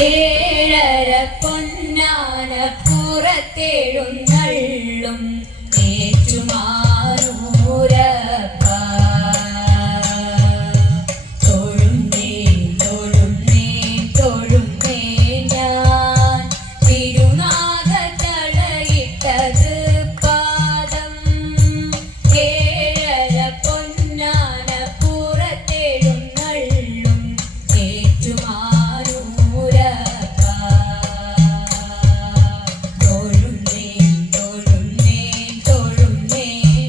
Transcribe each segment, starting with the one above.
ഏഴര പൊന്നാന പുറത്തെഴുന്നള്ളും ഏറ്റുമാനൂരപ്പ തൊഴുന്നേ തൊഴുന്നേ തൊഴുന്നേ ഞാൻ തിരുനാഗത്തളയിട്ടത് പാദം ഏഴര പൊന്നാന പുറത്തെഴുന്നള്ളും ഏറ്റുമാനൂരപ്പ തൊഴുന്നേ തൊഴുന്നേ തൊഴുന്നേ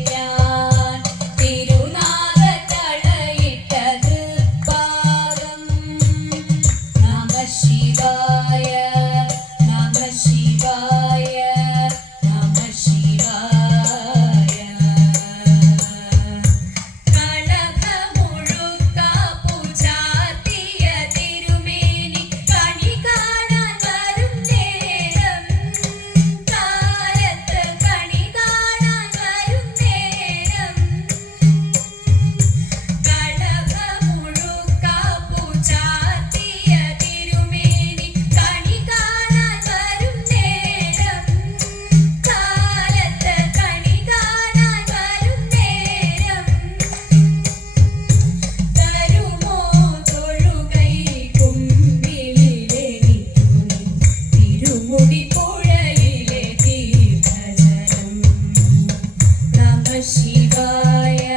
ഞാൻ തിരുനാഗത്തളയിട്ടത് പാദം നമഃ ശിവായ നമഃ ശിവായ നമഃ ശിവായ കളഭമുഴുക്കാപ്പു ചാർത്തിയ തിരുമേനി കണി കാണാൻ വരും നേരം കാലത്ത് കണി കാണാൻ വരും നേരം കളഭമുഴുക്കാപ്പു ചാർത്തിയ തിരുമേനി കണി കാണാൻ വരും നേരം കാലത്ത് കണി കാണാൻ വരും നേരം തരുമോ തൊഴുകൈ കുമ്പിളിലെനിക്കു തിരുമുടി പുഴയിലെ തീർത്ഥജലം നമഃ ശിവായ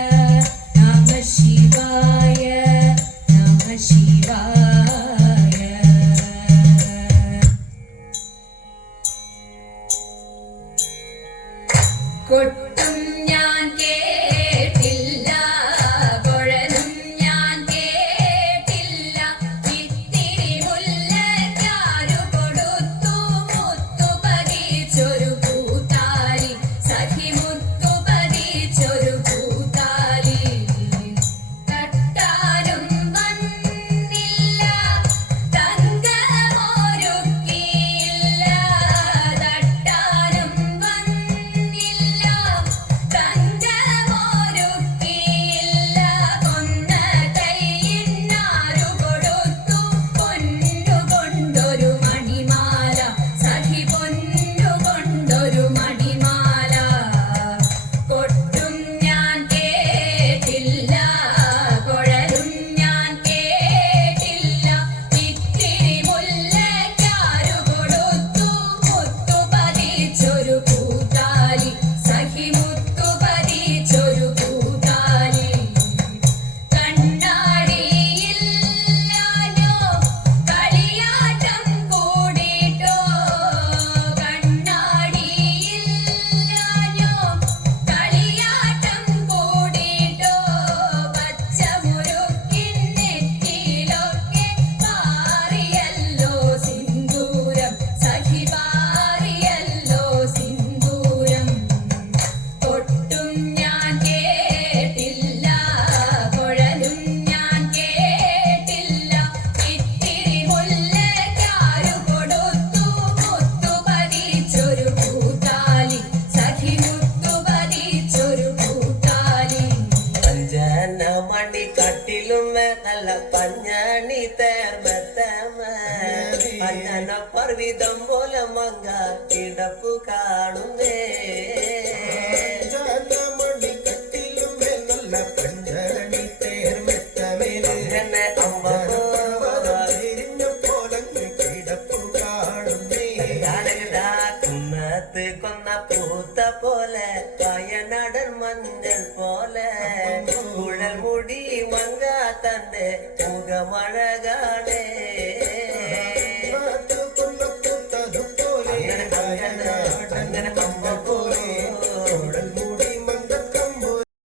നമഃ ശിവായ നമഃ ശിവായ കൊട്ടും ഞാൻ കേട്ടില്ല കുഴലും ഞാൻ കേട്ടില്ല ഇത്തിരി മുല്ലയ്ക്കാരു കൊടുത്തു മുത്തു പതിച്ചൊരു പൂത്താലി സഖി മുത്തു പതിച്ചൊരു പൂത്താലി തട്ടാനും വന്നില്ല തങ്കമൊരുക്കിയില്ല തട്ടാനും വന്നില്ല തങ്കമൊരുക്കിയില്ല കൊന്ന കൈയിന്നാരു കൊടുത്തു പൊന്നു കൊണ്ടൊരു മണിമാല സഖി പൊന്നു കൊണ്ടൊരു മണിമാല കൊട്ടും ഞാൻ കേട്ടില്ല കുഴലും ഞാൻ കേട്ടില്ല ഇത്തിരി മുല്ലയ്ക്കാരു കൊടുത്തു മുത്തു പതിച്ചൊരു പൂത്താലി സഖി മുത്തു പതിച്ചൊരു പൂത്താലി കണ്ണാടിയില്ലാഞ്ഞോ കളിയാട്ടം കൂടിട്ടോ കണ്ണാടിയില്ലാഞ്ഞോ കളിയാട്ടം കൂടിട്ടോ പച്ചമുരുക്കിൻ നെറ്റിയിലൊക്കെ പാറിയല്ലോ സിന്ദൂരം സഖി പാറിയല്ലോ സിന്ദൂരം കൊട്ടും ഞാൻ കേട്ടില്ല കുഴലും ഞാൻ കേട്ടില്ല ഇത്തിരി മുല്ലയ്ക്കാരു കൊടുത്തു മുത്തു പതിച്ചൊരു പൂത്താലി സഖി മുത്തു പതിച്ചൊരു പൂത്താലി പഞ്ചനമണി കട്ടിലും നല്ല പഞ്ഞണി തേർമത്തമ പഞ്ഞന പർവിതം പോലെ മങ്ക കിടപ്പു കാണുന്നേ ജനമണി കട്ടിലും നല്ല പഞ്ചണി തേർമെത്തമേലെ അങ്ങനെ അമ്മ തിരിഞ്ഞ പോലങ്ങ് കിടപ്പു കാണുന്നേ കുന്നത്ത് കൊന്ന പൂത്ത പോലെ വയനാടൻ മഞ്ഞൾ പോലെ കുഴൽ മുടി മങ്ക തന്റെ മുഖമഴകാണേ